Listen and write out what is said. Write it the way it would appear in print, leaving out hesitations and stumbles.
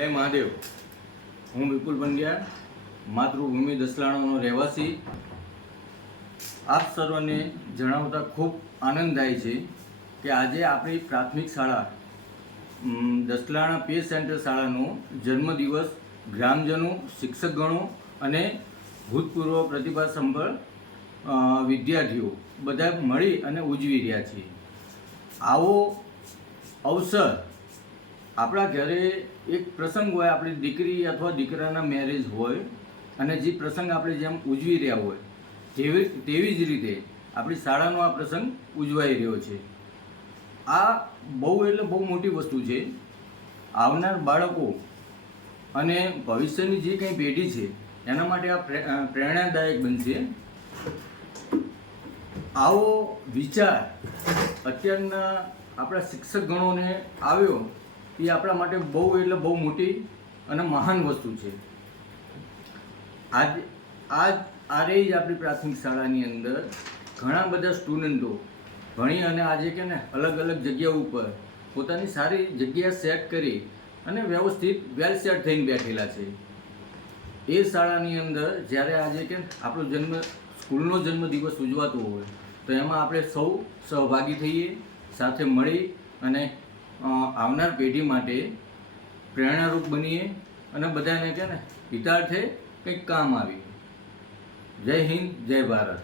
જય મહાદેવ। હું વિપુલ પંડ્યા, માતૃભૂમિ દસલાણાનો રહેવાસી। આપ સર્વને જણાવતા ખૂબ આનંદ થાય છે કે આજે આપણી પ્રાથમિક શાળા દસલાણા પે સેન્ટર શાળાનો જન્મદિવસ ગ્રામજનો, શિક્ષકગણો અને ભૂતપૂર્વ પ્રતિભાસંપન્ન વિદ્યાર્થીઓ બધા મળી અને ઉજવી રહ્યા છીએ। આવો અવસર આપણા ઘરે એક પ્રસંગ હોય, આપણી દીકરી અથવા દીકરાના મેરેજ હોય અને જે પ્રસંગ આપણે જેમ ઉજવી રહ્યા હોય તેવી જ રીતે આપણી શાળાનો આ પ્રસંગ ઉજવાઈ રહ્યો છે। આ બહુ એટલે બહુ મોટી વસ્તુ છે। આવનાર બાળકો અને ભવિષ્યની જે કંઈ પેઢી છે એના માટે આ પ્રેરણાદાયક બનશે। આવો વિચાર અત્યારના આપણા શિક્ષકગણોને આવ્યો એ આપણા માટે બહુ એટલે બહુ મોટી અને મહાન વસ્તુ છે। આરે જ આપણી પ્રાથમિક શાળાની અંદર ઘણા બધા સ્ટુડન્ટો ભણી અને આજે કે ને અલગ અલગ જગ્યા ઉપર પોતાની સારી જગ્યા સેટ કરી અને વ્યવસ્થિત વેલ સેટ થઈને બેઠેલા છે। એ શાળાની અંદર જ્યારે આજે કે આપણો સ્કૂલનો જન્મદિવસ ઉજવાતો હોય તો એમાં આપણે સૌ સહભાગી થઈએ, સાથે મળી અને આવનાર પેઢી માટે પ્રેરણારૂપ બનીએ અને બધાને કે ને હિતાર્થે કંઈક કામ આવીએ। જય હિન્દ, જય ભારત।